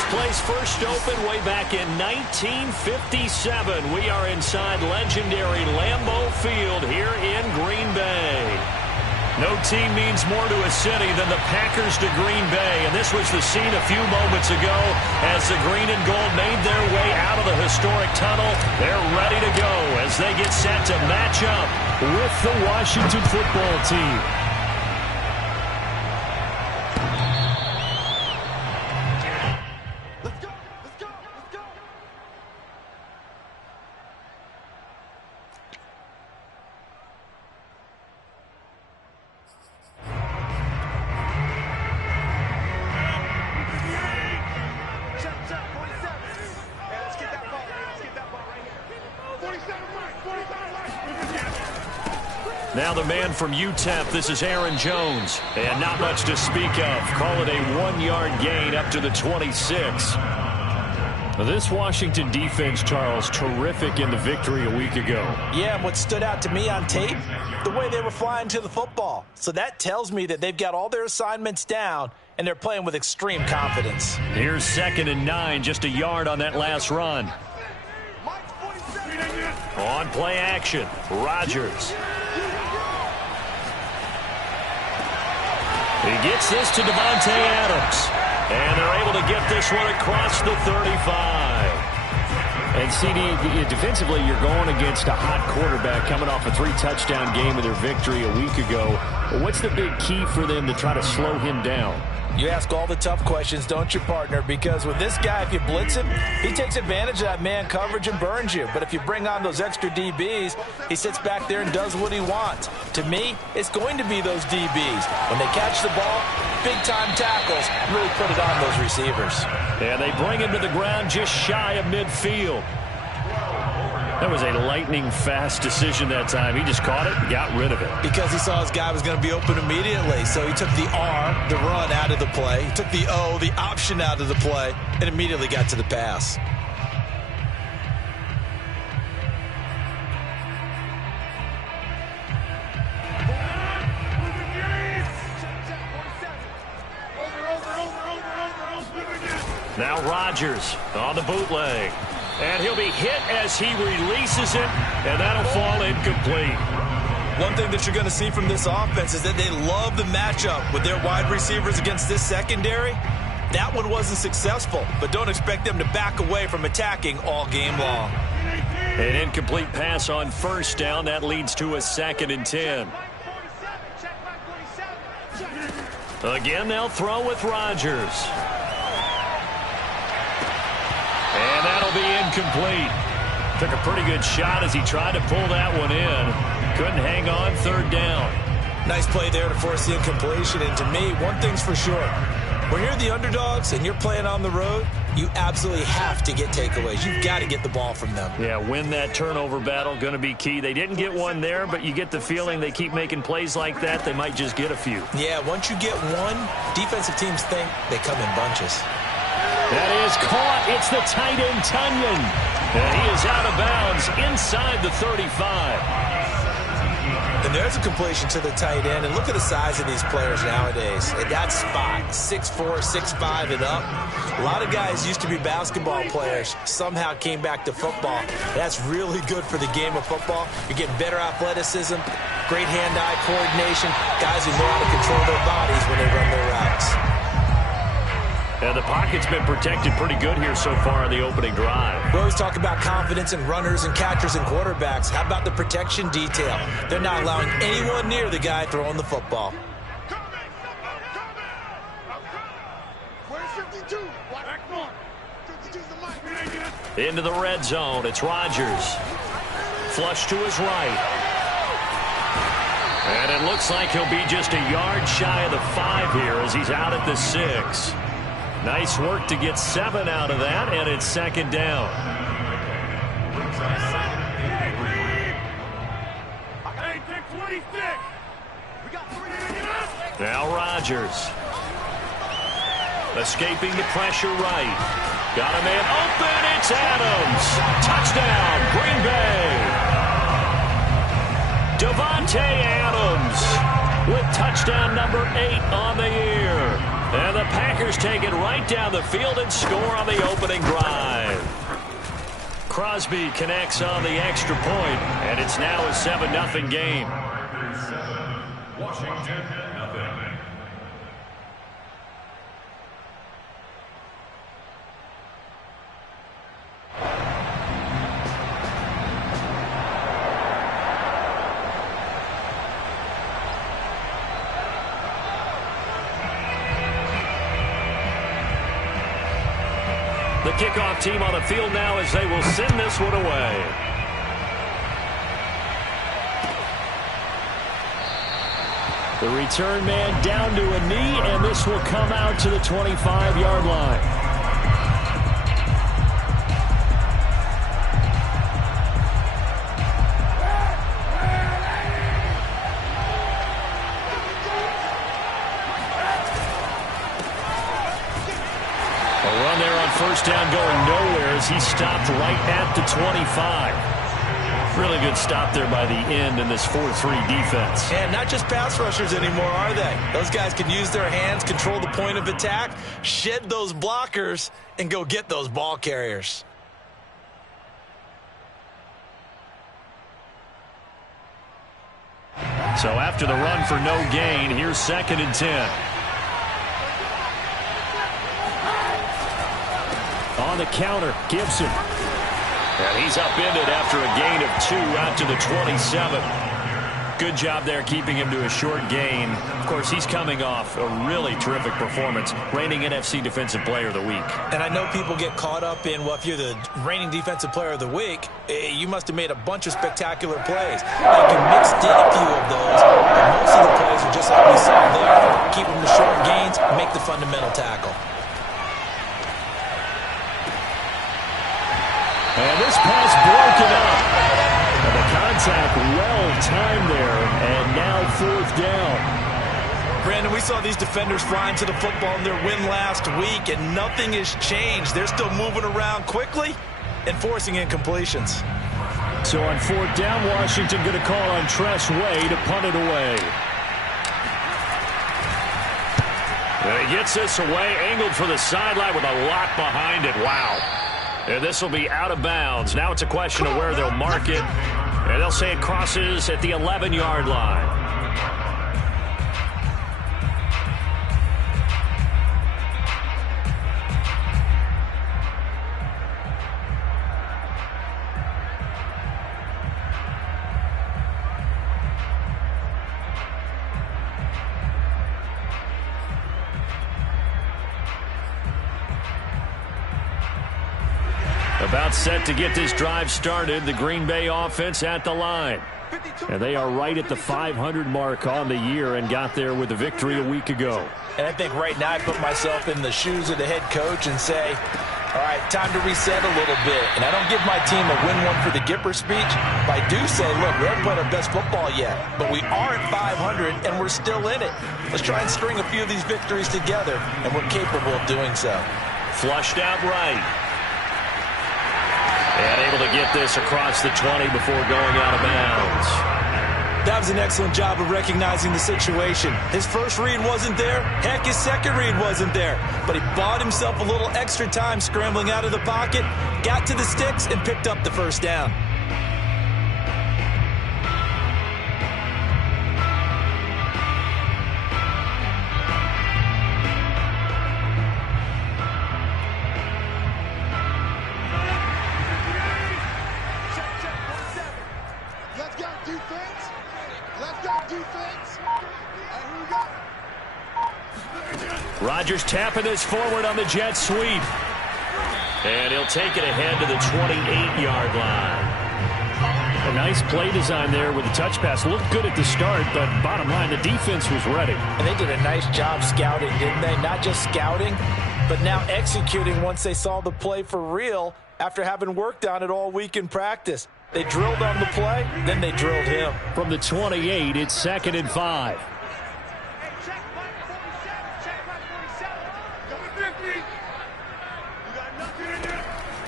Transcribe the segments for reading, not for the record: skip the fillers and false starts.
This place first opened way back in 1957. We are inside legendary Lambeau Field here in Green Bay. No team means more to a city than the Packers to Green Bay, and this was the scene a few moments ago as the green and gold made their way out of the historic tunnel. They're ready to go as they get set to match up with the Washington football team. Now the man from UTEP, this is Aaron Jones. And not much to speak of. Call it a 1-yard gain up to the 26. This Washington defense, Charles, terrific in the victory a week ago. Yeah, and what stood out to me on tape, the way they were flying to the football. So that tells me that they've got all their assignments down, and they're playing with extreme confidence. Here's 2nd and 9, just a yard on that last run. On play action, Rodgers. He gets this to Davante Adams. And they're able to get this one across the 35. And CD, defensively, you're going against a hot quarterback coming off a 3-touchdown game of their victory a week ago. What's the big key for them to try to slow him down? You ask all the tough questions, don't you, partner? Because with this guy, if you blitz him, he takes advantage of that man coverage and burns you. But if you bring on those extra DBs, he sits back there and does what he wants. To me, it's going to be those DBs. When they catch the ball, big-time tackles really put it on those receivers. And they bring him to the ground just shy of midfield. That was a lightning-fast decision that time. He just caught it and got rid of it. Because he saw his guy was going to be open immediately. So he took the R, the run, out of the play. He took the O, the option, out of the play, and immediately got to the pass. Now Rodgers on the bootleg. And he'll be hit as he releases it, and that'll fall incomplete. One thing that you're going to see from this offense is that they love the matchup with their wide receivers against this secondary. That one wasn't successful, but don't expect them to back away from attacking all game long. An incomplete pass on first down. That leads to a 2nd and 10. Again, they'll throw with Rodgers. And that'll be incomplete. Took a pretty good shot as he tried to pull that one in. Couldn't hang on, 3rd down. Nice play there to force the incompletion. And to me, one thing's for sure. When you're the underdogs and you're playing on the road, you absolutely have to get takeaways. You've got to get the ball from them. Yeah, win that turnover battle, going to be key. They didn't get one there, but you get the feeling they keep making plays like that, they might just get a few. Yeah, once you get one, defensive teams think they come in bunches. That is caught. It's the tight end, Tunyon. And he is out of bounds inside the 35. And there's a completion to the tight end. And look at the size of these players nowadays. At that spot, 6'4", 6'5", and up. A lot of guys used to be basketball players, somehow came back to football. That's really good for the game of football. You're getting better athleticism, great hand-eye coordination, guys who know how to control their bodies when they run their routes. And the pocket's been protected pretty good here so far in the opening drive. We always talk about confidence in runners and catchers and quarterbacks. How about the protection detail? They're not allowing anyone near the guy throwing the football. Into the red zone. It's Rodgers. Flush to his right. And it looks like he'll be just a yard shy of the 5 here as he's out at the 6. Nice work to get 7 out of that, and it's 2nd down. Now Rodgers. Escaping the pressure right. Got a man open. It's Adams. Touchdown, Green Bay. Davante Adams with touchdown number 8 on the year. And the Packers take it right down the field and score on the opening drive. Crosby connects on the extra point, and it's now a 7-0 game. Washington, nothing. The kickoff team on the field now as they will send this one away. The return man down to a knee, and this will come out to the 25-yard line. First down going nowhere as he stopped right at the 25. Really good stop there by the end in this 4-3 defense. And not just pass rushers anymore, are they? Those guys can use their hands, control the point of attack, shed those blockers, and go get those ball carriers. So after the run for no gain, here's 2nd and 10. On the counter, Gibson. And he's upended after a gain of 2 out to the 27. Good job there keeping him to a short gain. Of course, he's coming off a really terrific performance, reigning NFC Defensive Player of the Week. And I know people get caught up in, well, if you're the reigning Defensive Player of the Week, you must have made a bunch of spectacular plays. You can mix in a few of those, but most of the plays are just like we saw there. Keep them to short gains, make the fundamental tackle. And this pass broken up. And the contact well-timed there, and now 4th down. Brandon, we saw these defenders flying to the football in their win last week, and nothing has changed. They're still moving around quickly and forcing incompletions. So on 4th down, Washington going to call on Tress Way to punt it away. And he gets this away, angled for the sideline with a lock behind it. Wow. And this will be out of bounds. Now it's a question of where they'll mark it. And they'll say it crosses at the 11-yard line. About set to get this drive started, the Green Bay offense at the line. And they are right at the 500 mark on the year and got there with a victory a week ago. And I think right now I put myself in the shoes of the head coach and say, all right, time to reset a little bit. And I don't give my team a win one for the Gipper speech, but I do say, look, we haven't played our best football yet, but we are at 500 and we're still in it. Let's try and string a few of these victories together, and we're capable of doing so. Flushed out right. And able to get this across the 20 before going out of bounds. That was an excellent job of recognizing the situation. His first read wasn't there. Heck, his second read wasn't there. But he bought himself a little extra time scrambling out of the pocket, got to the sticks, and picked up the first down. Rodgers tapping this forward on the jet sweep. And he'll take it ahead to the 28-yard line. A nice play design there with the touch pass. Looked good at the start, but bottom line, the defense was ready. And they did a nice job scouting, didn't they? Not just scouting, but now executing once they saw the play for real after having worked on it all week in practice. They drilled on the play, then they drilled him. From the 28, it's 2nd and 5.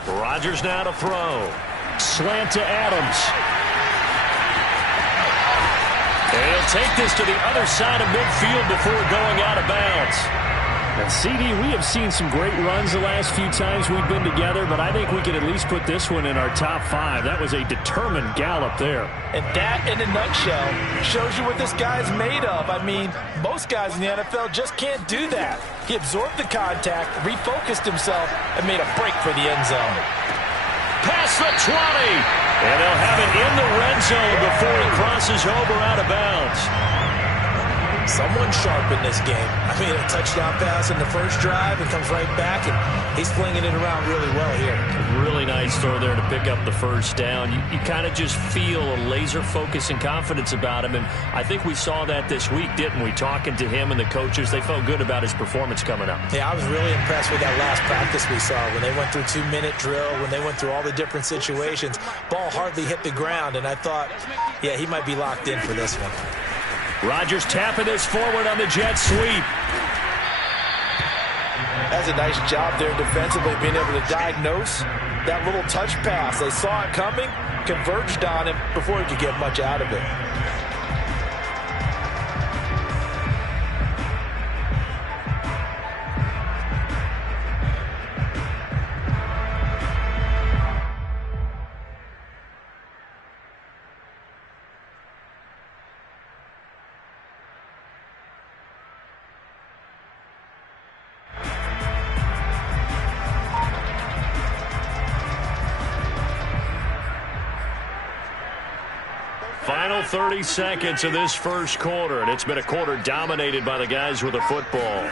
Rodgers now to throw. Slant to Adams. And he'll take this to the other side of midfield before going out of bounds. And CD, we have seen some great runs the last few times we've been together, but I think we can at least put this one in our top 5. That was a determined gallop there. And that, in a nutshell, shows you what this guy's made of. I mean, most guys in the NFL just can't do that. He absorbed the contact, refocused himself, and made a break for the end zone. Past the 20, and they'll have it in the red zone before he crosses over out of bounds. Someone sharp in this game. I mean, a touchdown pass in the first drive and comes right back, and he's flinging it around really well here. Really nice throw there to pick up the first down. You kind of just feel a laser focus and confidence about him, and I think we saw that this week, didn't we? Talking to him and the coaches, they felt good about his performance coming up. Yeah, I was really impressed with that last practice we saw when they went through 2-minute drill, when they went through all the different situations. Ball hardly hit the ground, and I thought, yeah, he might be locked in for this one. Rodgers tapping this forward on the jet sweep. That's a nice job there defensively, being able to diagnose that little touch pass. They saw it coming, converged on him before he could get much out of it. Final 30 seconds of this first quarter, and it's been a quarter dominated by the guys with the football.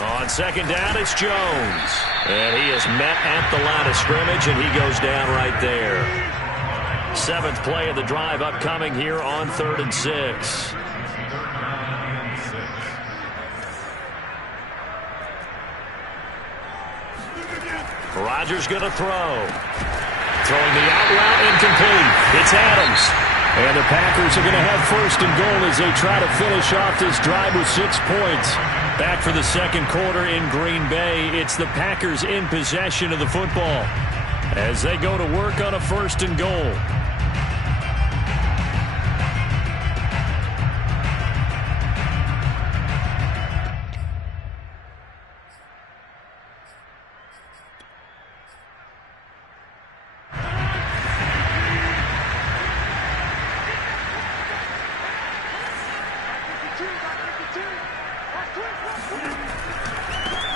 On second down, it's Jones. And he is met at the line of scrimmage, and he goes down right there. 7th play of the drive upcoming here on 3rd and 6. Rodgers going to throw. Throwing the out route incomplete. It's Adams. And the Packers are going to have 1st and goal as they try to finish off this drive with 6 points. Back for the second quarter in Green Bay. It's the Packers in possession of the football as they go to work on a 1st and goal.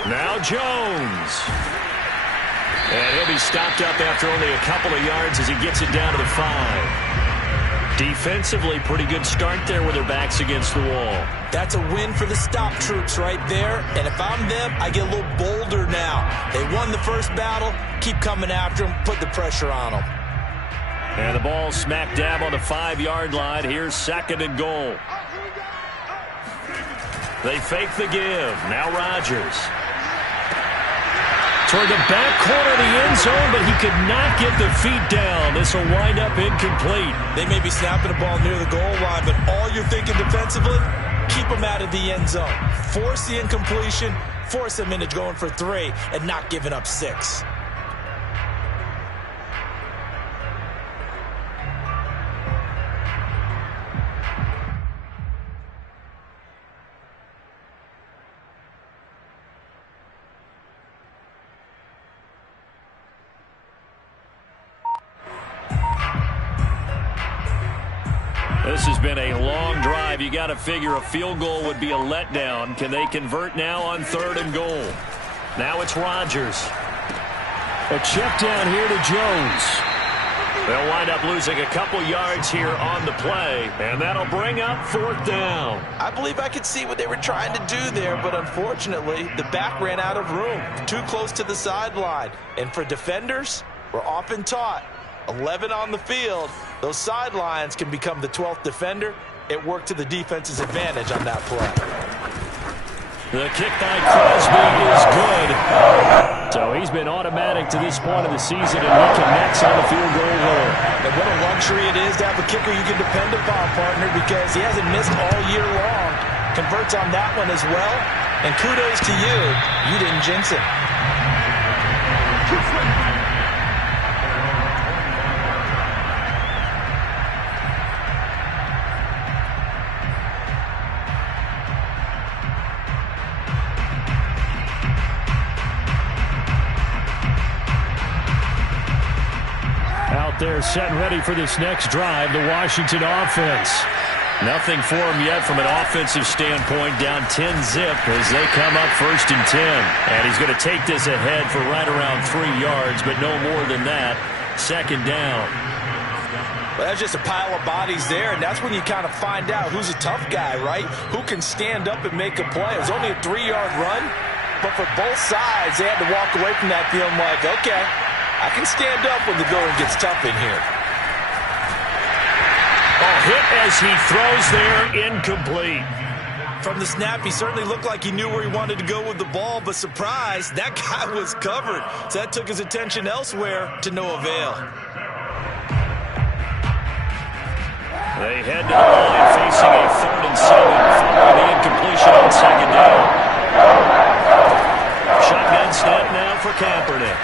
Now Jones. And he'll be stopped up after only a couple of yards as he gets it down to the 5. Defensively, pretty good start there with their backs against the wall. That's a win for the stop troops right there. And if I'm them, I get a little bolder now. They won the first battle. Keep coming after them. Put the pressure on them. And the ball smack dab on the 5-yard line. Here's 2nd and goal. They fake the give. Now Rodgers. Toward the back corner of the end zone, but he could not get the feet down. This will wind up incomplete. They may be snapping the ball near the goal line, but all you're thinking defensively, keep them out of the end zone. Force the incompletion, force them into going for 3, and not giving up 6. This has been a long drive. You got to figure a field goal would be a letdown. Can they convert now on 3rd and goal? Now it's Rodgers. A check down here to Jones. They'll wind up losing a couple yards here on the play, and that'll bring up 4th down. I believe I could see what they were trying to do there, but unfortunately, the back ran out of room. Too close to the sideline. And for defenders, we're often taught, 11 on the field, those sidelines can become the 12th defender. It worked to the defense's advantage on that play. The kick by Crosby is good. So he's been automatic to this point of the season, and he connects on the field goal there. And what a luxury it is to have a kicker you can depend upon, partner, because he hasn't missed all year long. Converts on that one as well. And kudos to you. You didn't jinx it. there setting ready for this next drive, the Washington offense. Nothing for him yet from an offensive standpoint, down 10-zip as they come up 1st and 10. And he's going to take this ahead for right around 3 yards, but no more than that. 2nd down. Well, that's just a pile of bodies there, and that's when you kind of find out who's a tough guy, right? Who can stand up and make a play. It was only a 3-yard run, but for both sides, they had to walk away from that feeling like, okay, I can stand up when the going gets tough in here. Hit as he throws there, incomplete. From the snap, he certainly looked like he knew where he wanted to go with the ball, but surprise, that guy was covered. So that took his attention elsewhere to no avail. They head to the line facing a 3rd and 7 following the incompletion on 2nd down. Shotgun snap now for Kaepernick.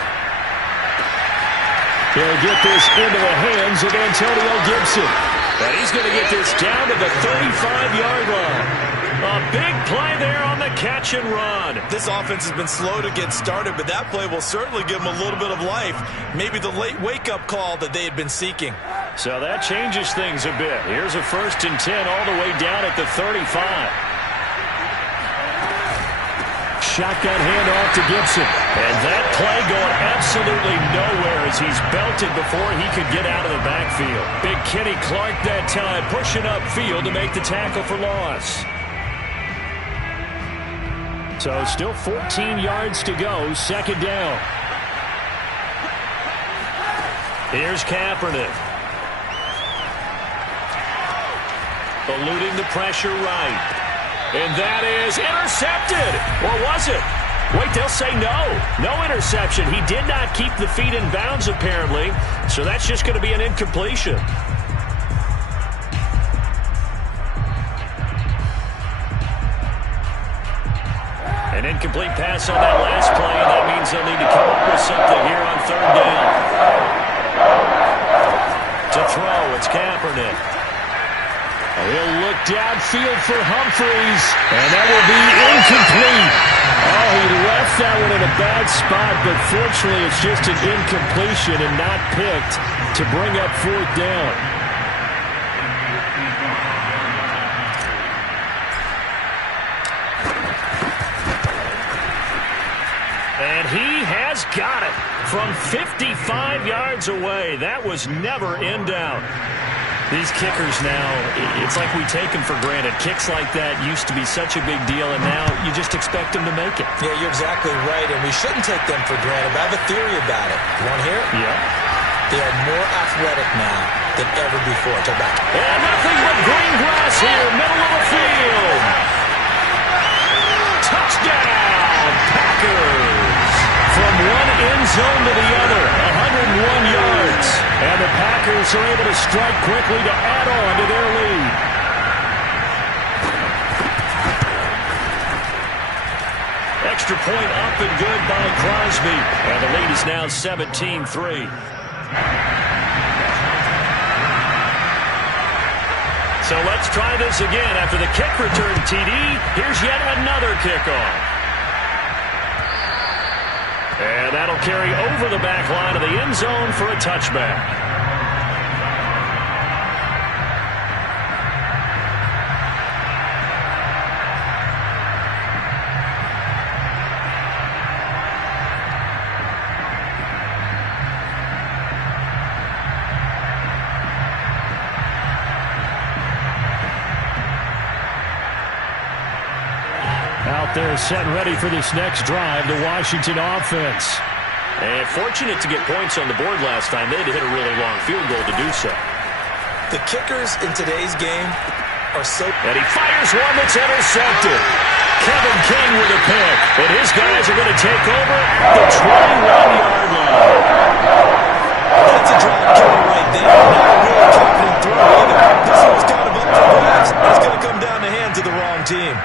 He'll get this into the hands of Antonio Gibson. And he's going to get this down to the 35-yard line. A big play there on the catch and run. This offense has been slow to get started, but that play will certainly give them a little bit of life. Maybe the late wake-up call that they had been seeking. So that changes things a bit. Here's a 1st and 10 all the way down at the 35. Shotgun handoff to Gibson. And that play going absolutely nowhere as he's belted before he could get out of the backfield. Big Kenny Clark that time pushing upfield to make the tackle for loss. So still 14 yards to go, 2nd down. Here's Kaepernick. Eluding the pressure right. And that is intercepted. Or was it? Wait, they'll say no. No interception. He did not keep the feet in bounds, apparently. So that's just going to be an incompletion. An incomplete pass on that last play, and that means they'll need to come up with something here on 3rd down. To throw, it's Kaepernick. He'll look downfield for Humphreys, and that will be incomplete. Oh, he left that one in a bad spot, but fortunately it's just an incompletion and not picked to bring up 4th down. And he has got it from 55 yards away. That was never in doubt. These kickers now, it's like we take them for granted. Kicks like that used to be such a big deal, and now you just expect them to make it. Yeah, you're exactly right, and we shouldn't take them for granted. But I have a theory about it. You want to hear it? Yeah. They are more athletic now than ever before. Check back. And nothing but green grass here, middle of the field. Touchdown, Packers. From one end zone to the other, 101 yards. And the Packers are able to strike quickly to add on to their lead. Extra point up and good by Crosby. And the lead is now 17-3. So let's try this again. After the kick return TD, here's yet another kickoff. And that'll carry over the back line of the end zone for a touchback. Out there setting ready for this next drive, the Washington offense. And fortunate to get points on the board last time. They had to hit a really long field goal to do so. The kickers in today's game are so... And he fires one that's intercepted. Kevin King with a pick. And his guys are going to take over at the 21-yard line. That's a drop killer right there. Not a really confident throw either. This one was kind of up for grabs. It's going to come down the hands of the wrong team.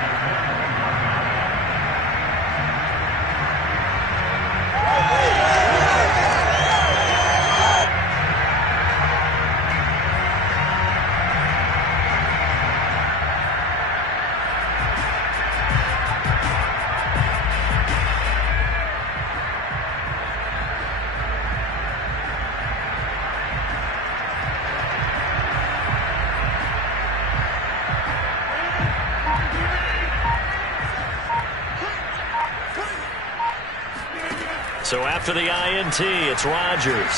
So after the INT, it's Rodgers.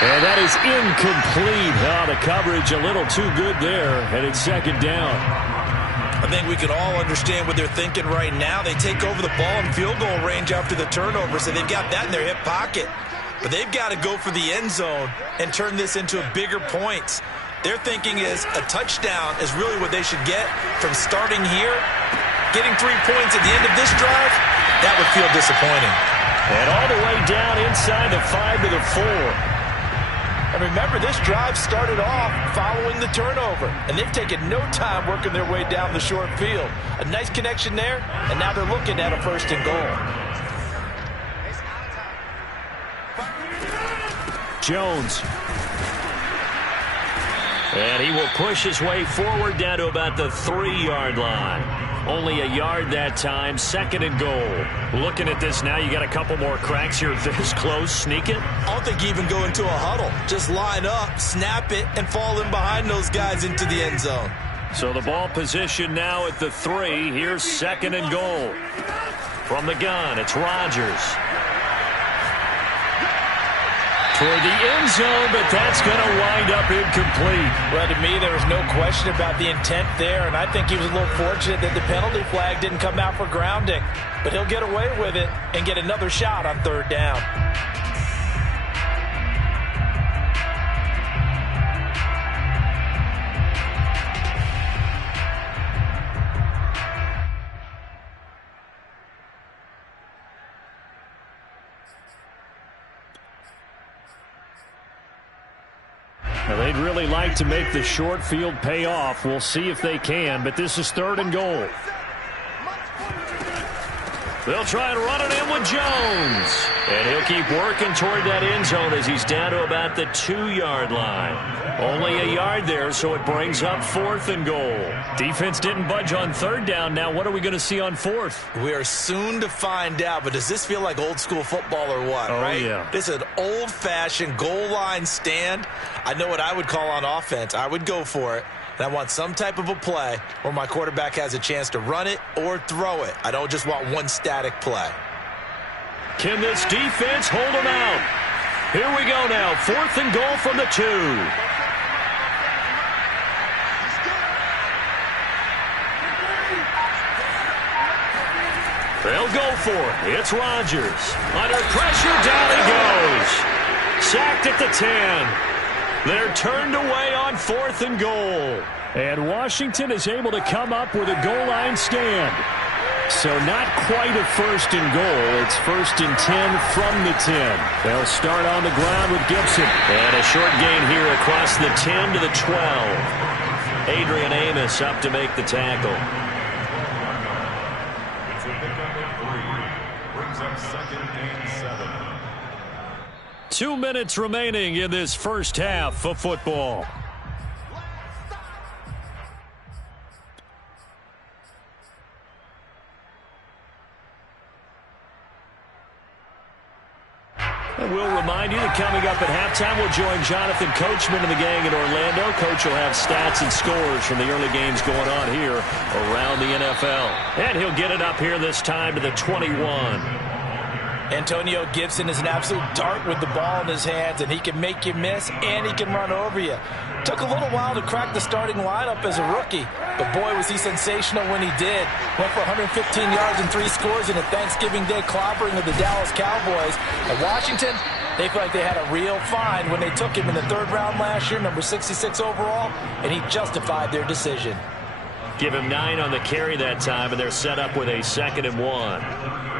And that is incomplete. Oh, the coverage a little too good there, and it's second down. I think we can all understand what they're thinking right now. They take over the ball in field goal range after the turnover, so they've got that in their hip pocket. But they've got to go for the end zone and turn this into bigger points. Their thinking is a touchdown is really what they should get from starting here. Getting 3 points at the end of this drive, that would feel disappointing. And all the way down inside the 5 to the 4. And remember, this drive started off following the turnover, and they've taken no time working their way down the short field. A nice connection there, and now they're looking at a 1st and goal. Jones. And he will push his way forward down to about the 3-yard line. Only a yard that time, 2nd and goal. Looking at this now, you got a couple more cracks here this close. Sneak it. I don't think you even go into a huddle. Just line up, snap it, and fall in behind those guys into the end zone. So the ball position now at the 3. Here's 2nd and goal. From the gun, it's Rodgers. Toward the end zone, but that's going to wind up incomplete. Well, to me, there was no question about the intent there, and I think he was a little fortunate that the penalty flag didn't come out for grounding. But he'll get away with it and get another shot on 3rd down. Now, they'd really like to make the short field pay off. We'll see if they can, but this is 3rd and goal. They'll try and run it in with Jones. And he'll keep working toward that end zone as he's down to about the 2-yard line. Only a yard there, so it brings up 4th and goal. Defense didn't budge on 3rd down. Now what are we going to see on 4th? We are soon to find out, but does this feel like old school football or what, right? Yeah. This is an old-fashioned goal line stand. I know what I would call on offense. I would go for it. And I want some type of a play where my quarterback has a chance to run it or throw it. I don't just want one static play. Can this defense hold them out? Here we go now. 4th and goal from the 2. They'll go for it. It's Rodgers. Under pressure, down he goes. Sacked at the 10. They're turned away on 4th and goal. And Washington is able to come up with a goal line stand. So not quite a 1st and goal. It's 1st and 10 from the 10. They'll start on the ground with Gibson. And a short gain here across the 10 to the 12. Adrian Amos up to make the tackle. 2 minutes remaining in this first half of football. And we'll remind you that coming up at halftime, we'll join Jonathan Coachman and the gang in Orlando. Coach will have stats and scores from the early games going on here around the NFL. And he'll get it up here this time to the 21. Antonio Gibson is an absolute dart with the ball in his hands, and he can make you miss, and he can run over you. Took a little while to crack the starting lineup as a rookie, but boy, was he sensational when he did. Went for 115 yards and 3 scores in a Thanksgiving Day clobbering of the Dallas Cowboys. At Washington, they feel like they had a real find when they took him in the 3rd round last year, number 66 overall, and he justified their decision. Give him 9 on the carry that time, and they're set up with a 2nd and 1.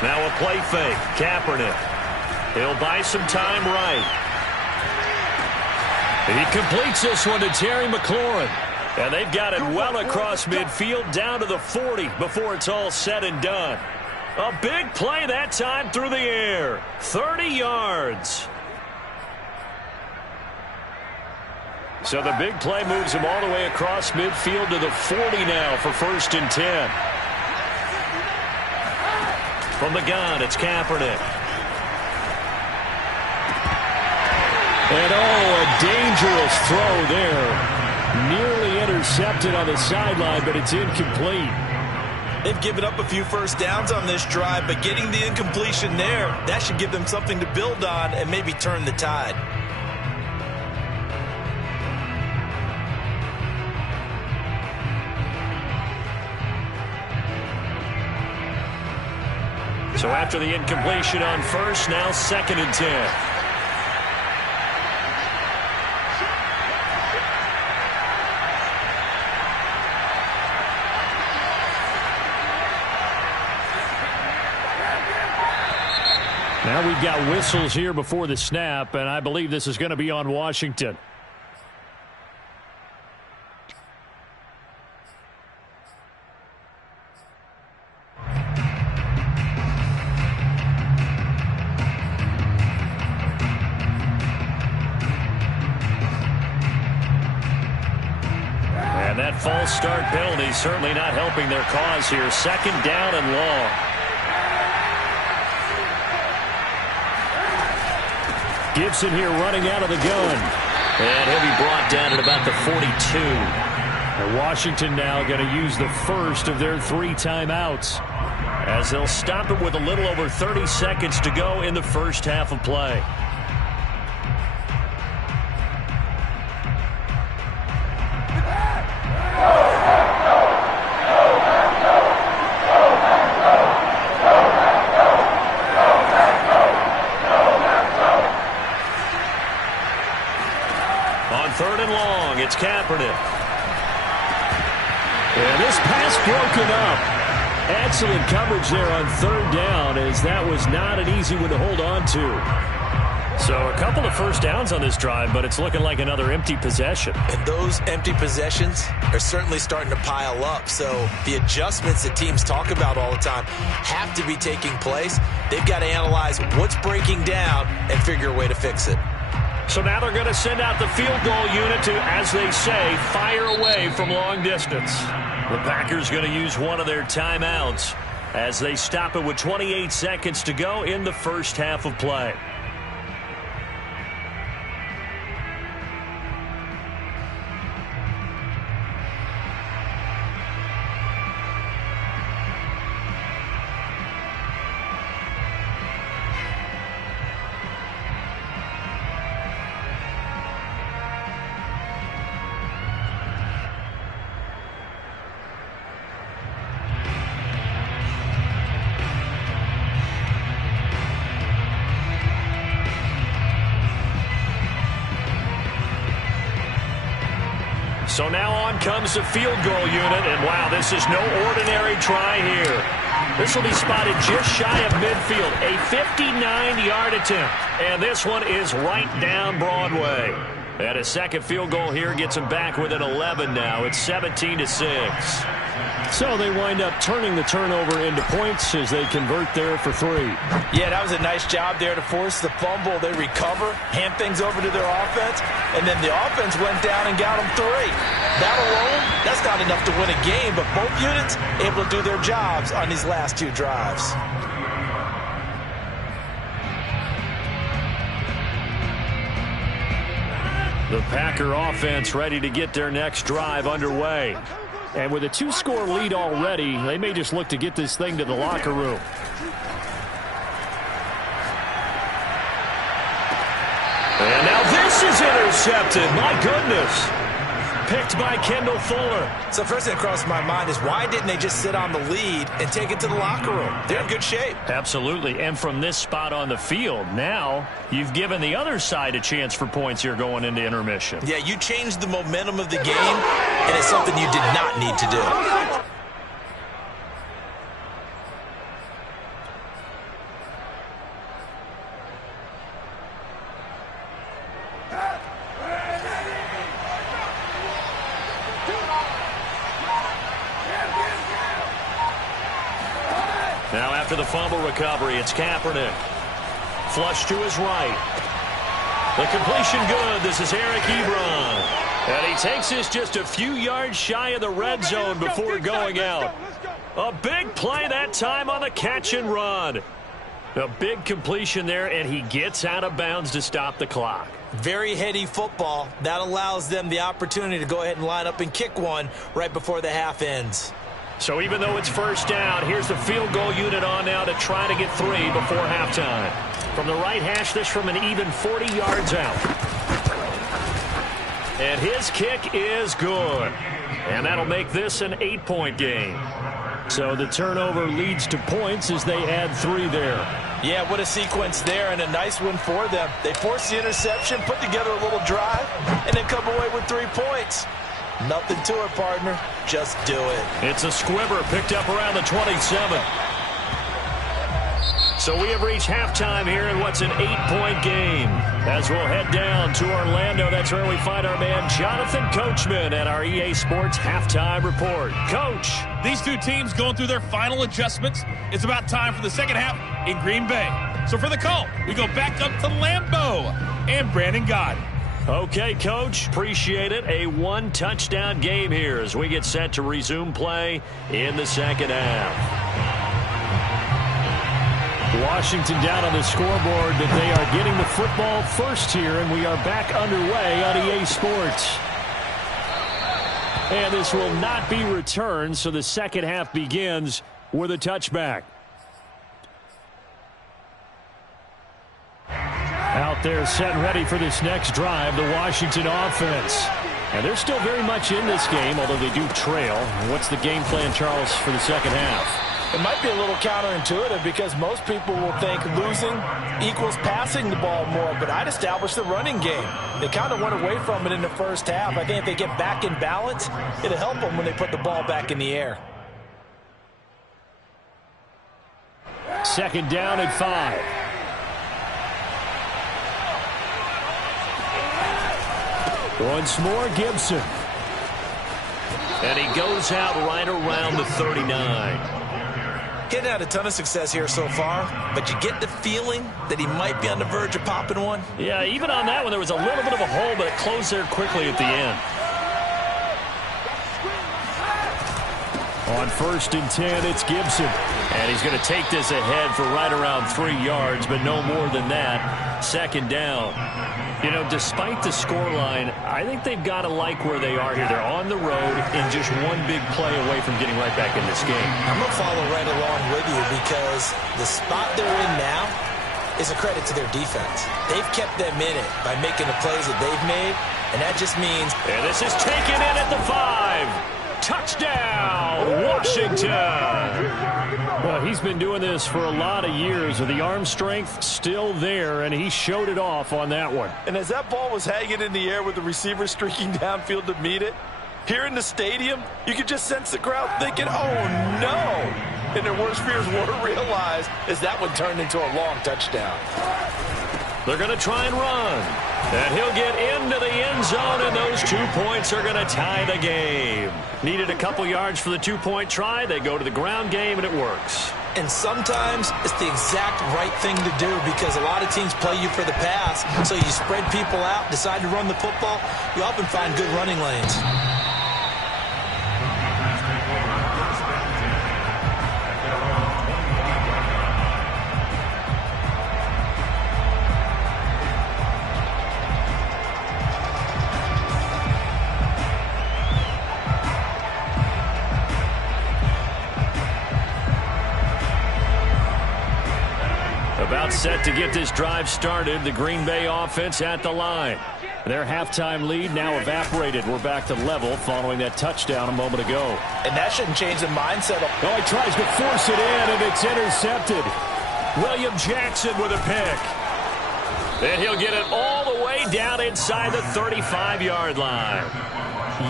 Now a play fake. Kaepernick. He'll buy some time right. He completes this one to Terry McLaurin. And they've got it well across midfield down to the 40 before it's all said and done. A big play that time through the air. 30 yards. So the big play moves him all the way across midfield to the 40 now for 1st and 10. From the gun, it's Kaepernick. And a dangerous throw there. Nearly intercepted on the sideline, but it's incomplete. They've given up a few first downs on this drive, but getting the incompletion there, that should give them something to build on and maybe turn the tide. So after the incompletion on first, now 2nd and 10. Now we've got whistles here before the snap, and I believe this is going to be on Washington. And that false start penalty certainly not helping their cause here. 2nd down and long. Gibson here running out of the gun. And he'll be brought down at about the 42. And Washington now going to use the first of their 3 timeouts, as they'll stop it with a little over 30 seconds to go in the first half of play. On 3rd and long, it's Kaepernick. And this pass broken up. Excellent coverage there on 3rd down, as that was not an easy one to hold on to. So a couple of first downs on this drive, but it's looking like another empty possession. And those empty possessions are certainly starting to pile up. So the adjustments that teams talk about all the time have to be taking place. They've got to analyze what's breaking down and figure a way to fix it. So now they're going to send out the field goal unit to, as they say, fire away from long distance. The Packers going to use one of their timeouts as they stop it with 28 seconds to go in the first half of play. So now on comes the field goal unit, and wow, this is no ordinary try here. This will be spotted just shy of midfield, a 59-yard attempt, and this one is right down Broadway. And a second field goal here gets them back within 11 now. It's 17-6. So they wind up turning the turnover into points as they convert there for 3. Yeah, that was a nice job there to force the fumble. They recover, hand things over to their offense, and then the offense went down and got them 3. That alone, that's not enough to win a game, but both units able to do their jobs on these last 2 drives. The Packer offense ready to get their next drive underway. And with a 2-score lead already, they may just look to get this thing to the locker room. And now this is intercepted. My goodness. Picked by Kendall Fuller. So first thing that crossed my mind is, why didn't they just sit on the lead and take it to the locker room? They're in good shape. Absolutely. And from this spot on the field, now you've given the other side a chance for points here going into intermission. Yeah, you changed the momentum of the game, and it's something you did not need to do. Now after the fumble recovery, it's Kaepernick. Flush to his right. The completion good. This is Eric Ebron. And he takes this just a few yards shy of the red zone before going out. A big play that time on the catch and run. A big completion there, and he gets out of bounds to stop the clock. Very heady football. That allows them the opportunity to go ahead and line up and kick one right before the half ends. So even though it's first down, here's the field goal unit on now to try to get 3 before halftime. From the right hash, this from an even 40 yards out. And his kick is good. And that'll make this an 8-point game. So the turnover leads to points as they add 3 there. Yeah, what a sequence there, and a nice one for them. They force the interception, put together a little drive, and then come away with 3 points. Nothing to it, partner. Just do it. It's a squibber picked up around the 27. So we have reached halftime here in what's an 8-point game. As we'll head down to Orlando, that's where we find our man Jonathan Coachman at our EA Sports Halftime Report. Coach. These two teams going through their final adjustments. It's about time for the second half in Green Bay. So for the call, we go back up to Lambeau and Brandon Gaudin. Okay, Coach, appreciate it. A 1-touchdown game here as we get set to resume play in the second half. Washington down on the scoreboard that they are getting the football first here, and we are back underway on EA Sports. And this will not be returned, so the second half begins with a touchback. Out there set and ready for this next drive, the Washington offense. And they're still very much in this game, although they do trail. What's the game plan, Charles, for the second half? It might be a little counterintuitive because most people will think losing equals passing the ball more, but I'd establish the running game. They kind of went away from it in the first half. I think if they get back in balance, it'll help them when they put the ball back in the air. Second down at 5. Once more, Gibson. And he goes out right around the 39. Getting had a ton of success here so far, but you get the feeling that he might be on the verge of popping one. Yeah, even on that one, there was a little bit of a hole, but it closed there quickly at the end. On 1st and 10, it's Gibson. And he's going to take this ahead for right around 3 yards, but no more than that. Second down. You know, despite the scoreline, I think they've got to like where they are here. They're on the road and just one big play away from getting right back in this game. I'm going to follow right along with you because the spot they're in now is a credit to their defense. They've kept them in it by making the plays that they've made, and that just means... And this is taken in at the 5. Touchdown, Washington. Well, he's been doing this for a lot of years with the arm strength still there, and he showed it off on that one. And as that ball was hanging in the air with the receiver streaking downfield to meet it, here in the stadium, you could just sense the crowd thinking, oh, no. And their worst fears were realized as that one turned into a long touchdown. They're going to try and run. And he'll get into the end zone, and those 2 points are going to tie the game. Needed a couple yards for the 2-point try. They go to the ground game, and it works. And sometimes it's the exact right thing to do because a lot of teams play you for the pass. So you spread people out, decide to run the football. You often find good running lanes. About set to get this drive started. The Green Bay offense at the line. Their halftime lead now evaporated. We're back to level following that touchdown a moment ago. And that shouldn't change the mindset. Oh, he tries to force it in, and it's intercepted. William Jackson with a pick. And he'll get it all the way down inside the 35-yard line.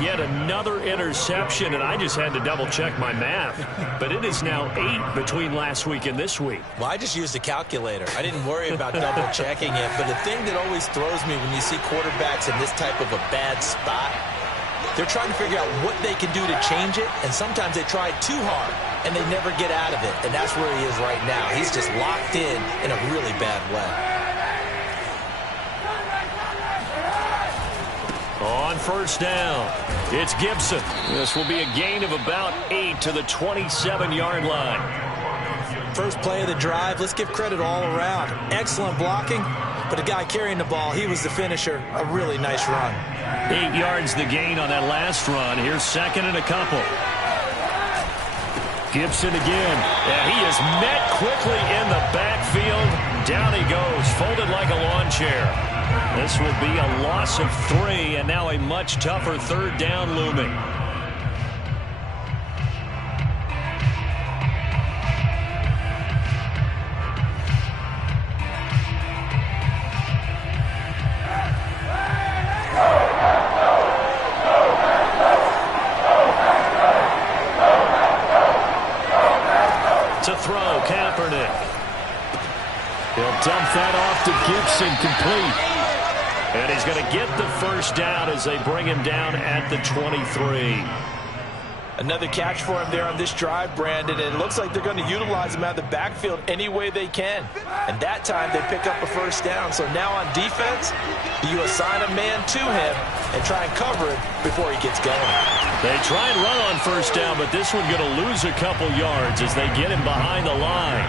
Yet another interception, and I just had to double-check my math. But it is now 8 between last week and this week. Well, I just used a calculator. I didn't worry about double-checking it. But the thing that always throws me when you see quarterbacks in this type of a bad spot, they're trying to figure out what they can do to change it, and sometimes they try too hard, and they never get out of it. And that's where he is right now. He's just locked in a really bbad way. On first down, it's Gibson. This will be a gain of about 8 to the 27-yard line. First play of the drive, let's give credit all around. Excellent blocking, but the guy carrying the ball, he was the finisher. A really nice run. 8 yards the gain on that last run. Here's second and a couple. Gibson again, and he is met quickly in the backfield. Down he goes, folded like a lawn chair. This will be a loss of 3, and now a much tougher third down looming. To throw, Kaepernick. He'll dump that off to Gibson, complete. And he's going to get the first down as they bring him down at the 23. Another catch for him there on this drive, Brandon. And it looks like they're going to utilize him out of the backfield any way they can. And that time they pick up a first down. So now on defense, you assign a man to him and try and cover him before he gets going. They try and run on first down, but this one going to lose a couple yards as they get him behind the line.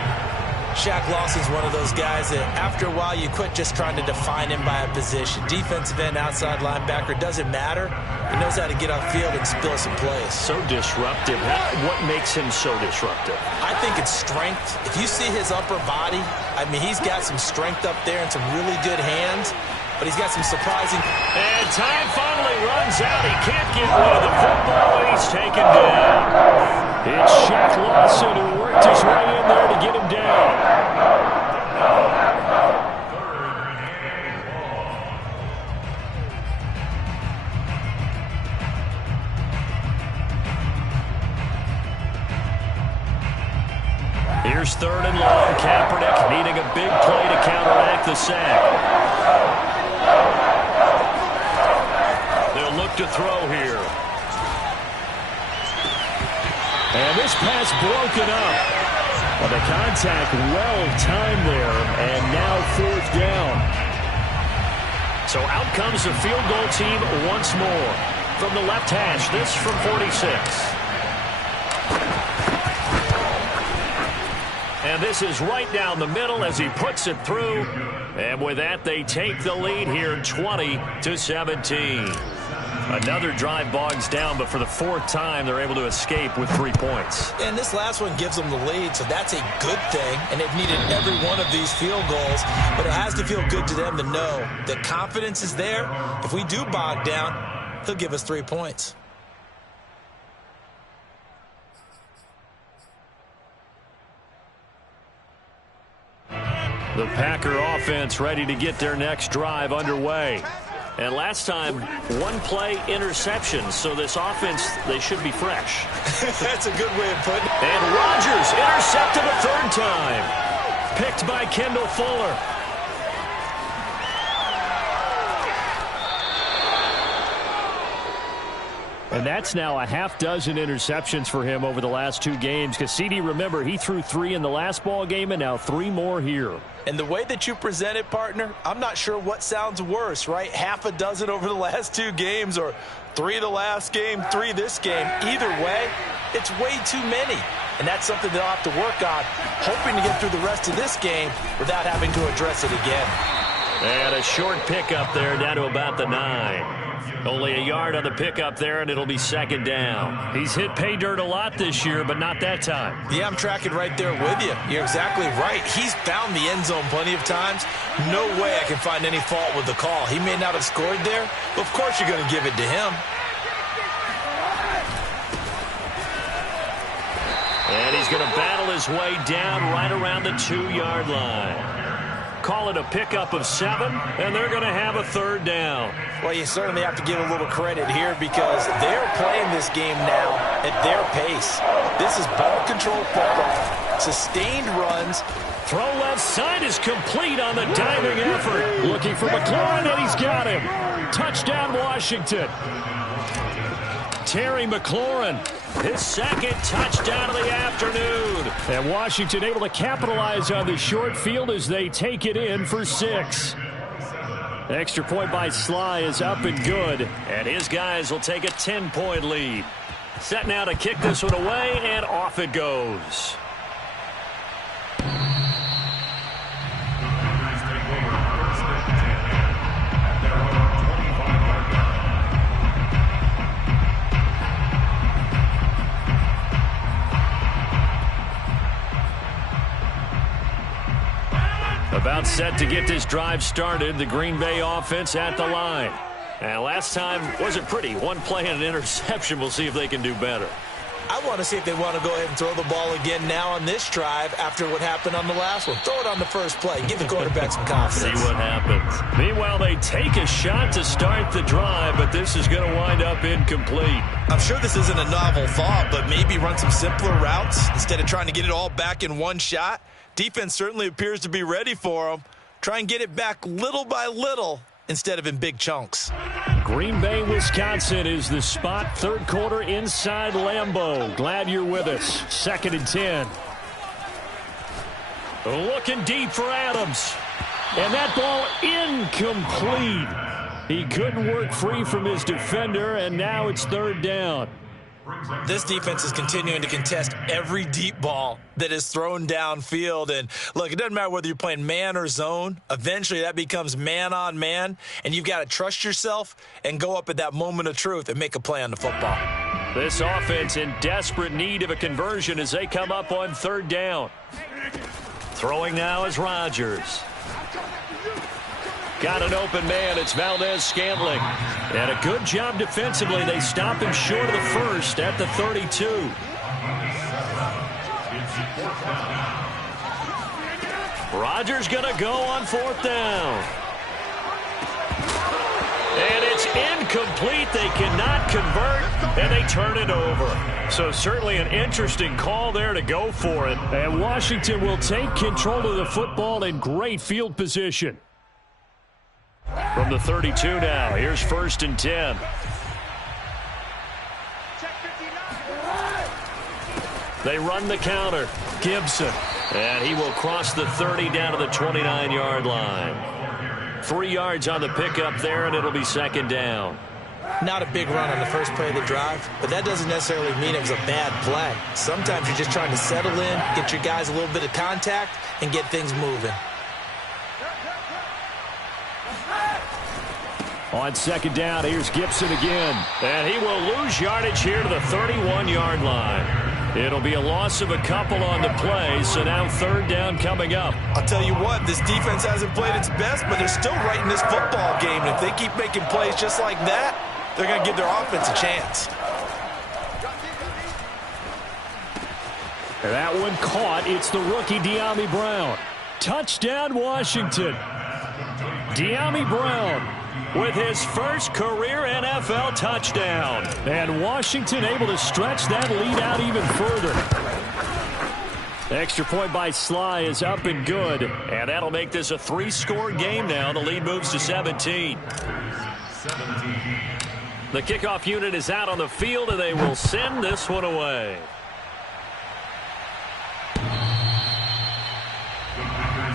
Shaq Lawson's one of those guys that after a while you quit just trying to define him by a position. Defensive end, outside linebacker, doesn't matter. He knows how to get upfield and spill some plays. So disruptive. What makes him so disruptive? I think it's strength. If you see his upper body, I mean, he's got some strength up there and some really good hands, but he's got some surprising... And time finally runs out. He can't get rid of the football, and he's taken down. It's Shaq Lawson who worked his way in there to get him down. Here's third and long. Kaepernick needing a big play to counteract the sack. They'll look to throw here. And this pass broken up. Well, the contact well-timed there, and now fourth down. So out comes the field goal team once more. From the left hash, this from 46. And this is right down the middle as he puts it through. And with that, they take the lead here 20-17. Another drive bogs down, but for the fourth time, they're able to escape with 3 points. And this last one gives them the lead, so that's a good thing. And they've needed every one of these field goals, but it has to feel good to them to know that confidence is there. If we do bog down, he'll give us 3 points. The Packer offense ready to get their next drive underway. And last time, one play interception, so this offense, they should be fresh. That's a good way of putting it. And Rodgers intercepted a third time. Picked by Kendall Fuller. And that's now a half dozen interceptions for him over the last 2 games. Because CD, remember, he threw 3 in the last ball game and now 3 more here. And the way that you present it, partner, I'm not sure what sounds worse, right? Half a dozen over the last 2 games or 3 the last game, 3 this game. Either way, it's way too many. And that's something they'll have to work on, hoping to get through the rest of this game without having to address it again. And a short pickup there down to about the 9. Only a yard on the pickup there, and it'll be second down. He's hit pay dirt a lot this year, but not that time. Yeah, I'm tracking right there with you. You're exactly right. He's found the end zone plenty of times. No way I can find any fault with the call. He may not have scored there, but of course you're going to give it to him. And he's going to battle his way down right around the 2-yard line. Call it a pickup of 7, and they're going to have a third down. Well, you certainly have to give a little credit here because they're playing this game now at their pace. This is ball control football, sustained runs. Throw left side is complete on the diving effort. Looking for McLaurin, and he's got him. Touchdown, Washington. Terry McLaurin, his second touchdown of the afternoon. And Washington able to capitalize on the short field as they take it in for 6. Extra point by Sly is up and good, and his guys will take a 10-point lead. Set now to kick this one away, and off it goes. About set to get this drive started, the Green Bay offense at the line. And last time wasn't pretty. One play and an interception. We'll see if they can do better. I want to see if they want to go ahead and throw the ball again now on this drive after what happened on the last one. Throw it on the first play. Give the quarterback some confidence. See what happens. Meanwhile, they take a shot to start the drive, but this is going to wind up incomplete. I'm sure this isn't a novel thought, but maybe run some simpler routes instead of trying to get it all back in one shot. Defense certainly appears to be ready for them. Try and get it back little by little instead of in big chunks. Green Bay, Wisconsin is the spot. Third quarter inside Lambeau. Glad you're with us. 2nd and 10. Looking deep for Adams. And that ball incomplete. He couldn't work free from his defender, and now it's 3rd down. This defense is continuing to contest every deep ball that is thrown downfield. And, look, it doesn't matter whether you're playing man or zone. Eventually, that becomes man-on-man, and you've got to trust yourself and go up at that moment of truth and make a play on the football. This offense in desperate need of a conversion as they come up on 3rd down. Throwing now is Rodgers. Got an open man. It's Valdez-Scantling. And a good job defensively. They stop him short of the first at the 32. Rodgers going to go on 4th down. And it's incomplete. They cannot convert, and they turn it over. So certainly an interesting call there to go for it. And Washington will take control of the football in great field position. From the 32 now, here's 1st and 10. They run the counter. Gibson. And he will cross the 30 down to the 29-yard line. 3 yards on the pickup there, and it'll be 2nd down. Not a big run on the first play of the drive, but that doesn't necessarily mean it was a bad play. Sometimes you're just trying to settle in, get your guys a little bit of contact, and get things moving. On 2nd down, here's Gibson again. And he will lose yardage here to the 31-yard line. It'll be a loss of a couple on the play, so now 3rd down coming up. I'll tell you what, this defense hasn't played its best, but they're still right in this football game. And if they keep making plays just like that, they're going to give their offense a chance. That one caught. It's the rookie Dyami Brown. Touchdown, Washington. Dyami Brown with his first career NFL touchdown. And Washington able to stretch that lead out even further. Extra point by Sly is up and good. And that'll make this a 3-score game now. The lead moves to 17. The kickoff unit is out on the field, and they will send this one away.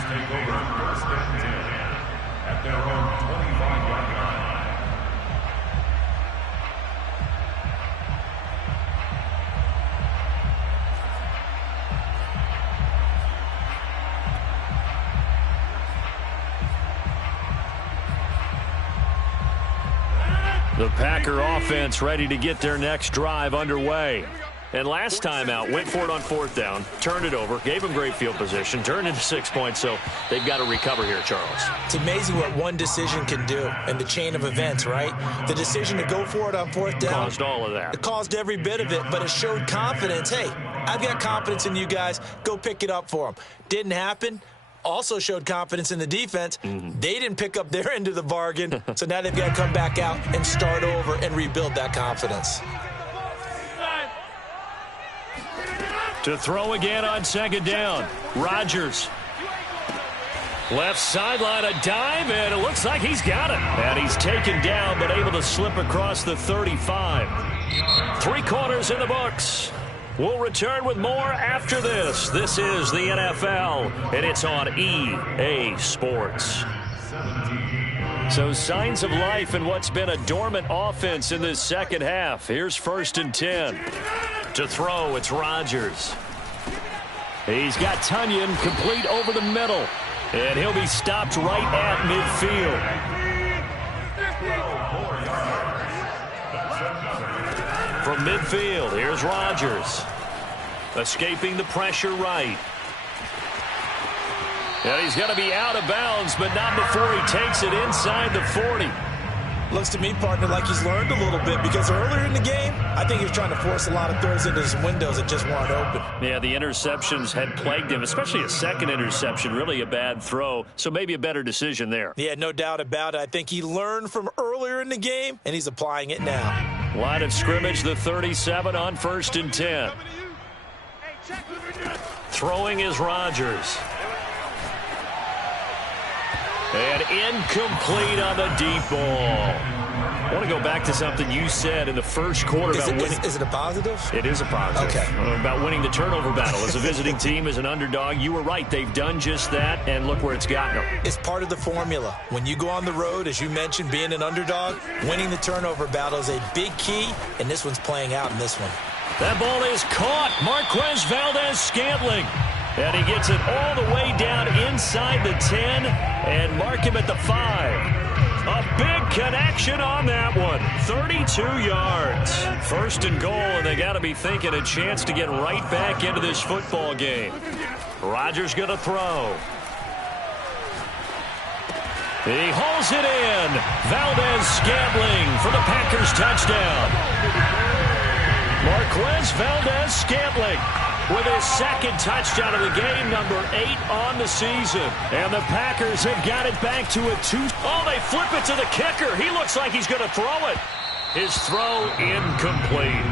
Take over 1st and 10 at their own 25-yard line. The Packer offense ready to get their next drive underway. And last time out, went for it on 4th down, turned it over, gave them great field position, turned into 6 points, so they've got to recover here, Charles. It's amazing what one decision can do in the chain of events, right? The decision to go for it on 4th down. Caused all of that. It caused every bit of it, but it showed confidence. Hey, I've got confidence in you guys. Go pick it up for them. Didn't happen. Also showed confidence in the defense. They didn't pick up their end of the bargain, so now they've got to come back out and start over and rebuild that confidence. To throw again on 2nd down. Rodgers. Left sideline, a dive, and it looks like he's got it. And he's taken down, but able to slip across the 35. 3 quarters in the books. We'll return with more after this. This is the NFL, and it's on EA Sports. 17. So signs of life in what's been a dormant offense in this second half. Here's 1st and 10. To throw, it's Rodgers. He's got Tunyon complete over the middle. And he'll be stopped right at midfield. From midfield, here's Rodgers. Escaping the pressure right. And he's going to be out of bounds, but not before he takes it inside the 40. Looks to me, partner, like he's learned a little bit because earlier in the game, I think he was trying to force a lot of throws into his windows that just weren't open. Yeah, the interceptions had plagued him, especially a second interception, really a bad throw, so maybe a better decision there. Yeah, no doubt about it. I think he learned from earlier in the game, and he's applying it now. Line of scrimmage, the 37 on 1st and 10. Throwing is Rodgers. And incomplete on the deep ball. I want to go back to something you said in the first quarter about winning. Is it a positive? It is a positive. Okay. About winning the turnover battle. As a visiting team, as an underdog, you were right. They've done just that, and look where it's gotten them. It's part of the formula. When you go on the road, as you mentioned, being an underdog, winning the turnover battle is a big key, and this one's playing out in this one. That ball is caught. Marquez Valdes-Scantling. And he gets it all the way down inside the 10 and mark him at the 5. A big connection on that one. 32 yards. 1st and goal, and they got to be thinking a chance to get right back into this football game. Rodgers going to throw. He hauls it in. Valdes-Scantling for the Packers touchdown. Marquez Valdes-Scantling with his second touchdown of the game, number 8 on the season. And the Packers have got it back to a 2. Oh, they flip it to the kicker. He looks like he's going to throw it. His throw incomplete.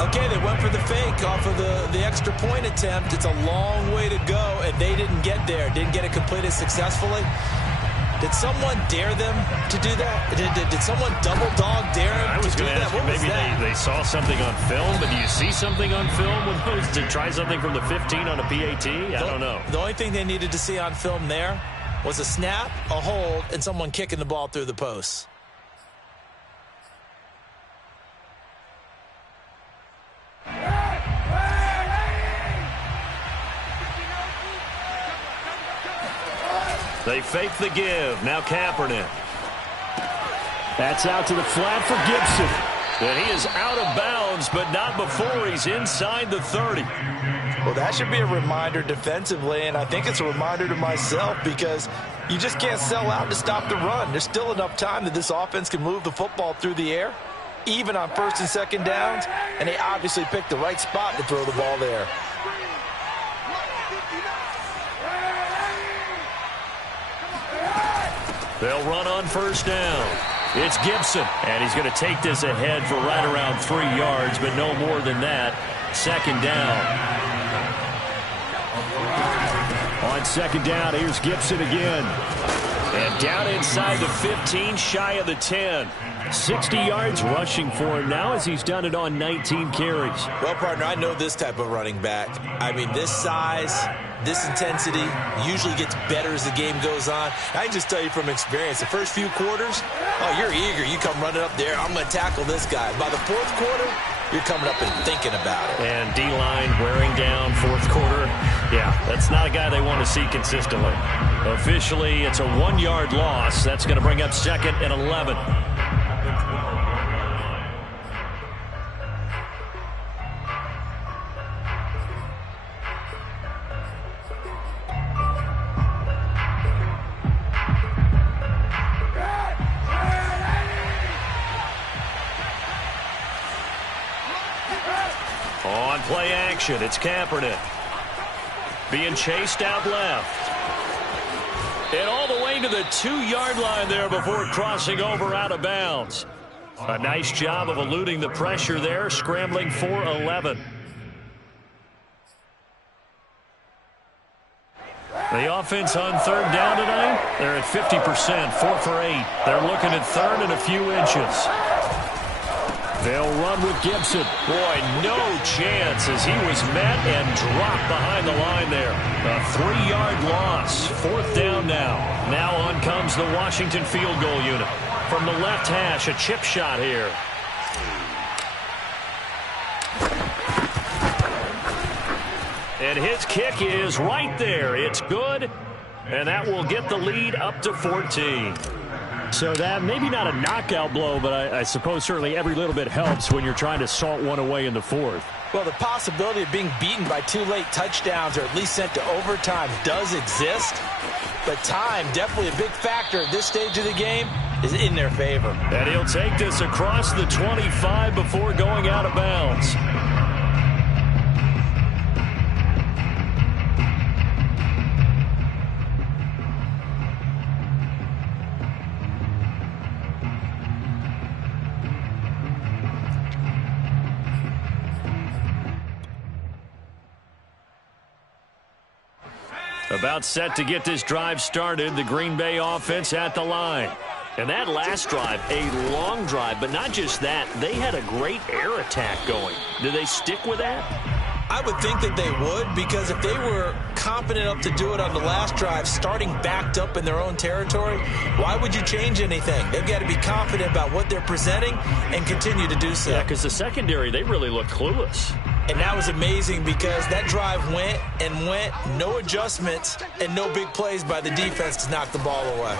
Okay, they went for the fake off of the extra point attempt. It's a long way to go, and they didn't get there. Didn't get it completed successfully. Did someone dare them to do that? Did someone double dog dare them to do that? What was that? Maybe they saw something on film, but do you see something on film with those to try something from the 15 on a PAT? I don't know. The only thing they needed to see on film there was a snap, a hold, and someone kicking the ball through the posts. They fake the give. Now Kaepernick. That's out to the flat for Gibson. And he is out of bounds, but not before he's inside the 30. Well, that should be a reminder defensively, and I think it's a reminder to myself because you just can't sell out to stop the run. There's still enough time that this offense can move the football through the air, even on 1st and 2nd downs, and they obviously picked the right spot to throw the ball there. They'll run on 1st down. It's Gibson, and he's going to take this ahead for right around 3 yards, but no more than that. 2nd down. On 2nd down, here's Gibson again. And down inside the 15, shy of the 10. 60 yards rushing for him now as he's done it on 19 carries. Well, partner, I know this type of running back. I mean, this size, this intensity usually gets better as the game goes on. I can just tell you from experience, the first few quarters, oh, you're eager. You come running up there, I'm going to tackle this guy. By the 4th quarter, you're coming up and thinking about it. And D-line wearing down 4th quarter. Yeah, that's not a guy they want to see consistently. Officially, it's a 1-yard loss. That's going to bring up 2nd and 11. On play action, it's Kaepernick. Being chased out left. And all the way to the 2-yard line there before crossing over out of bounds. A nice job of eluding the pressure there, scrambling for 11. The offense on 3rd down tonight, they're at 50%, 4 for 8. They're looking at 3rd and a few inches. They'll run with Gibson. Boy, no chance as he was met and dropped behind the line there. A 3-yard loss. 4th down now. Now on comes the Washington field goal unit. From the left hash, a chip shot here. And his kick is right there. It's good, and that will get the lead up to 14. So that, maybe not a knockout blow, but I suppose certainly every little bit helps when you're trying to salt one away in the 4th. Well, the possibility of being beaten by 2 late touchdowns or at least sent to overtime does exist, but time, definitely a big factor at this stage of the game, is in their favor. And he'll take this across the 25 before going out of bounds. About set to get this drive started, the Green Bay offense at the line. And that last drive, a long drive, but not just that, they had a great air attack going. Do they stick with that? I would think that they would, because if they were confident enough to do it on the last drive, starting backed up in their own territory, why would you change anything? They've got to be confident about what they're presenting and continue to do so. Yeah, because the secondary, they really look clueless. And that was amazing because that drive went and went, no adjustments, and no big plays by the defense to knock the ball away.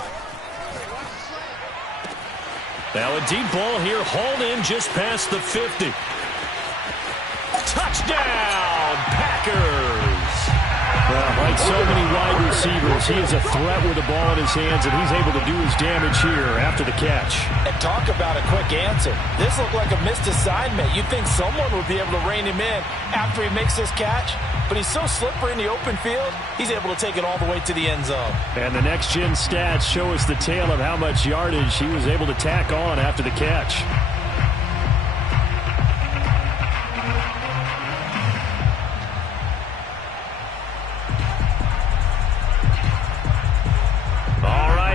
Now a deep ball here, hauled in just past the 50. Touchdown, Packers! Well, like so many wide receivers, he is a threat with the ball in his hands, and he's able to do his damage here after the catch. And talk about a quick answer. This looked like a missed assignment. You'd think someone would be able to rein him in after he makes this catch, but he's so slippery in the open field, he's able to take it all the way to the end zone. And the next-gen stats show us the tale of how much yardage he was able to tack on after the catch.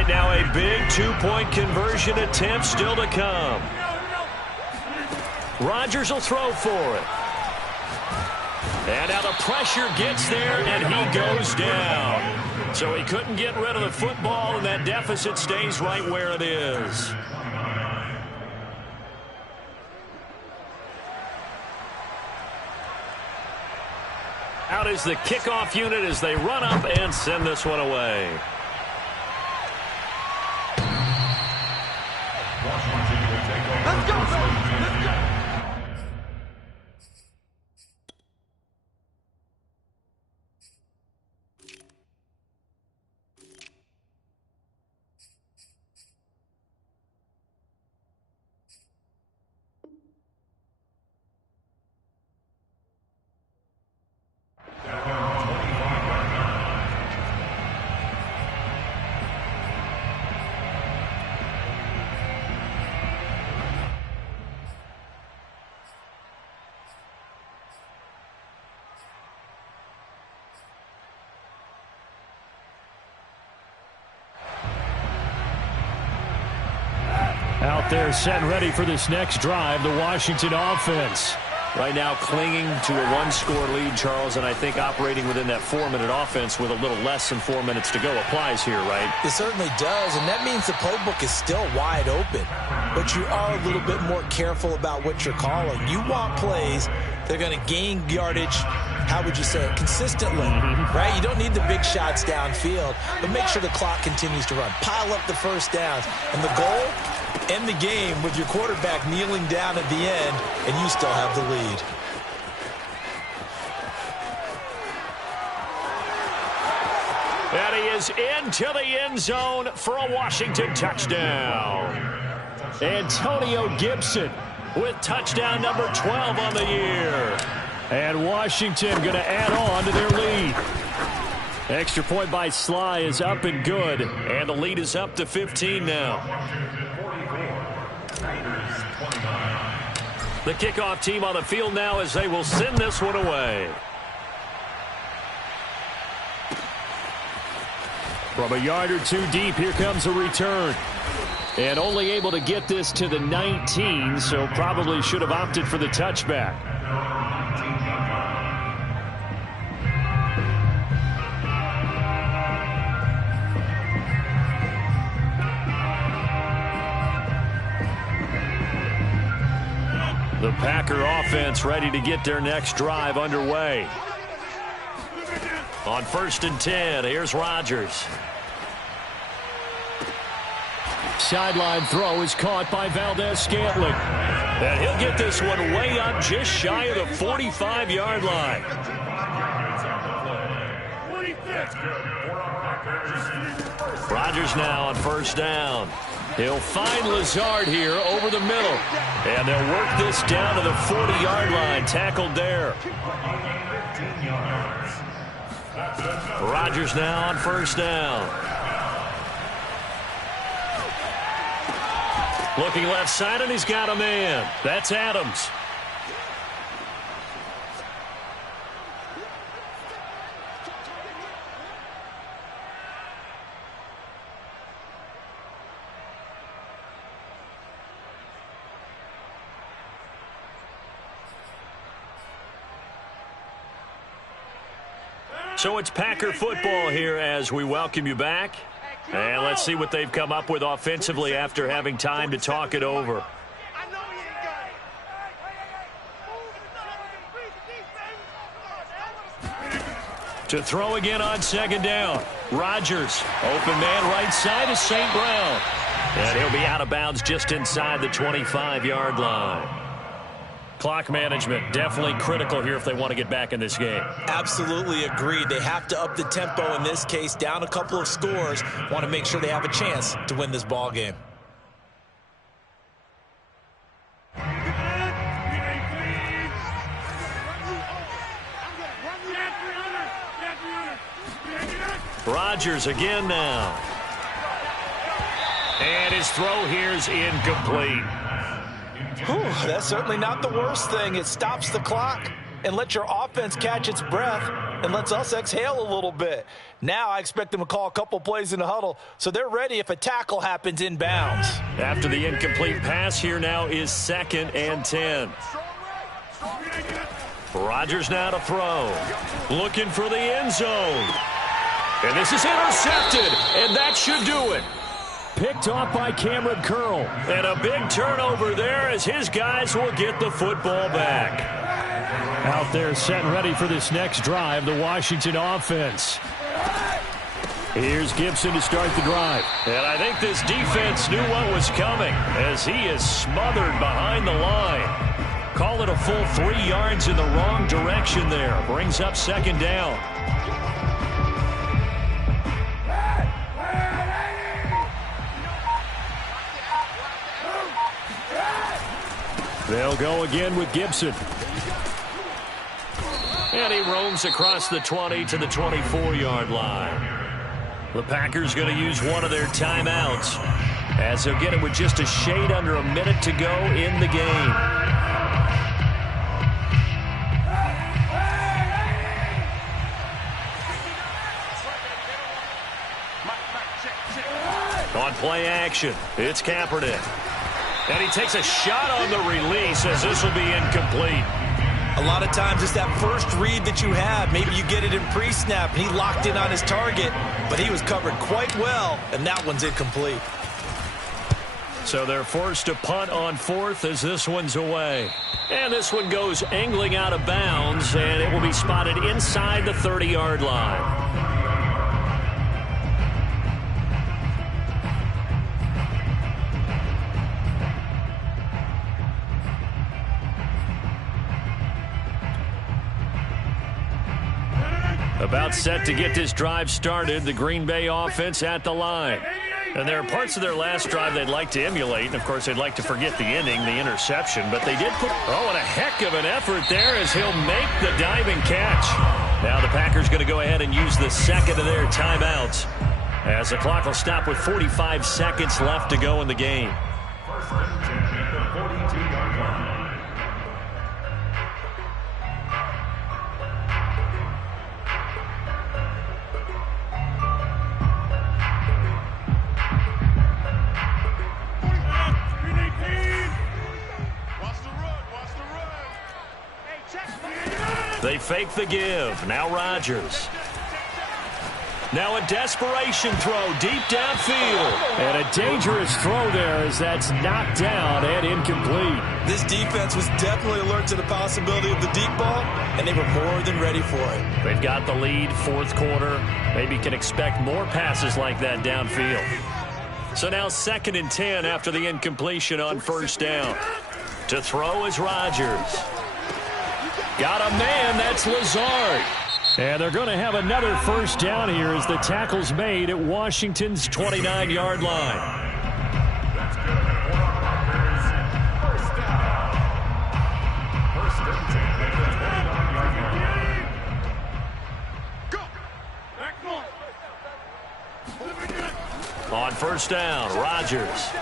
Now a big 2-point conversion attempt still to come. Rodgers will throw for it. And now the pressure gets there, and he goes down. So he couldn't get rid of the football, and that deficit stays right where it is. Out is the kickoff unit as they run up and send this one away. Let's go, let's go. Out there set and ready for this next drive, the Washington offense. Right now clinging to a one-score lead, Charles, and I think operating within that 4-minute offense with a little less than 4 minutes to go applies here, right? It certainly does, and that means the playbook is still wide open. But you are a little bit more careful about what you're calling. You want plays that are going to gain yardage, how would you say it, consistently, right? You don't need the big shots downfield, but make sure the clock continues to run. Pile up the first downs, and the goal, end the game with your quarterback kneeling down at the end, and you still have the lead. And he is into the end zone for a Washington touchdown. Antonio Gibson With touchdown number 12 on the year. And Washington going to add on to their lead. Extra point by Sly is up and good. And the lead is up to 15 now. The kickoff team on the field now as they will send this one away. From a yard or two deep, here comes a return. And only able to get this to the 19, so probably should have opted for the touchback. The Packer offense ready to get their next drive underway. On 1st and 10, here's Rodgers. Sideline throw is caught by Valdez-Scantling. And he'll get this one way up just shy of the 45-yard line. Rodgers now on 1st down. He'll find Lazard here over the middle. And they'll work this down to the 40-yard line. Tackled there. Rodgers now on 1st down. Looking left side, and he's got a man. That's Adams. So it's Packer football here as we welcome you back. And let's see what they've come up with offensively after having time to talk it over. To throw again on 2nd down. Rodgers. Open man right side is St. Brown. And he'll be out of bounds just inside the 25-yard line. Clock management definitely critical here if they want to get back in this game. Absolutely agreed. They have to up the tempo in this case, down a couple of scores. Want to make sure they have a chance to win this ball game. Rodgers again now. And his throw here is incomplete. Whew, that's certainly not the worst thing. It stops the clock and lets your offense catch its breath and lets us exhale a little bit. Now I expect them to call a couple plays in the huddle so they're ready if a tackle happens inbounds. After the incomplete pass, here now is 2nd and 10. Rodgers now to throw. Looking for the end zone. And this is intercepted, and that should do it. Picked off by Cameron Curl. And a big turnover there as his guys will get the football back. Out there set and ready for this next drive, the Washington offense. Here's Gibson to start the drive. And I think this defense knew what was coming as he is smothered behind the line. Call it a full 3 yards in the wrong direction there. Brings up 2nd down. They'll go again with Gibson. And he roams across the 20 to the 24-yard line. The Packers going to use one of their timeouts as they'll get it with just a shade under a minute to go in the game. On play action, it's Kaepernick. And he takes a shot on the release as this will be incomplete. A lot of times it's that first read that you have. Maybe you get it in pre-snap, and he locked in on his target, but he was covered quite well, and that one's incomplete. So they're forced to punt on 4th as this one's away. And this one goes angling out of bounds, and it will be spotted inside the 30-yard line. About set to get this drive started, the Green Bay offense at the line. And there are parts of their last drive they'd like to emulate, and of course they'd like to forget the ending, the interception, but they did put, and a heck of an effort there as he'll make the diving catch. Now the Packers going to go ahead and use the 2nd of their timeouts as the clock will stop with 45 seconds left to go in the game. They fake the give. Now Rodgers. Now a desperation throw deep downfield. And a dangerous throw there as that's knocked down and incomplete. This defense was definitely alert to the possibility of the deep ball, and they were more than ready for it. They've got the lead, fourth quarter. Maybe can expect more passes like that downfield. So now 2nd and 10 after the incompletion on first down. To throw is Rodgers. Got a man, that's Lazard. And they're going to have another first down here as the tackle's made at Washington's 29-yard line. That's good. First and 10 at the 29-yard line. On first down, Rodgers.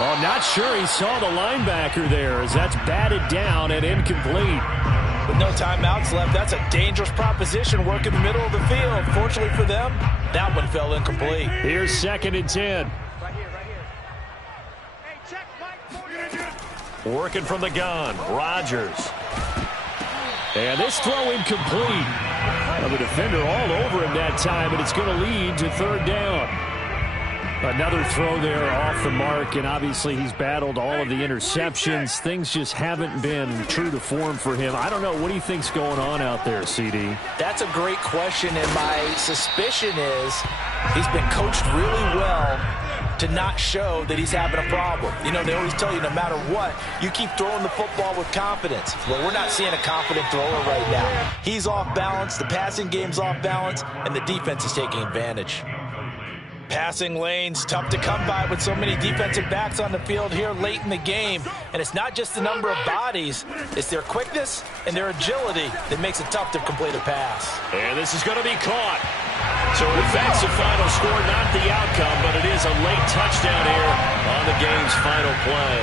Oh, not sure he saw the linebacker there as that's batted down and incomplete. With no timeouts left, that's a dangerous proposition. Work in the middle of the field. Fortunately for them, that one fell incomplete. Here's 2nd and 10. Working from the gun, Rodgers. And this throw incomplete. Well, the defender all over him that time, and it's going to lead to 3rd down. Another throw there off the mark, and obviously he's battled all of the interceptions. Things just haven't been true to form for him. I don't know. What do you think's going on out there, CD? That's a great question, and my suspicion is he's been coached really well to not show that he's having a problem. You know, they always tell you no matter what, you keep throwing the football with confidence. Well, we're not seeing a confident thrower right now. He's off balance, the passing game's off balance, and the defense is taking advantage. Passing lanes, tough to come by with so many defensive backs on the field here late in the game. And it's not just the number of bodies, it's their quickness and their agility that makes it tough to complete a pass. And this is going to be caught. So an offensive final score, not the outcome, but it is a late touchdown here on the game's final play.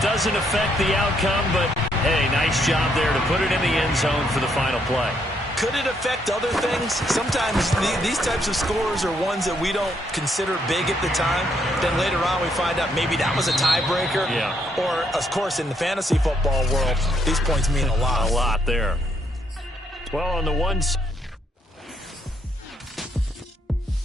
Doesn't affect the outcome, but hey, nice job there to put it in the end zone for the final play. Could it affect other things? Sometimes these types of scores are ones that we don't consider big at the time. Then later on we find out maybe that was a tiebreaker. Yeah. Or, of course, in the fantasy football world, these points mean a lot. A lot there. Well, on the ones...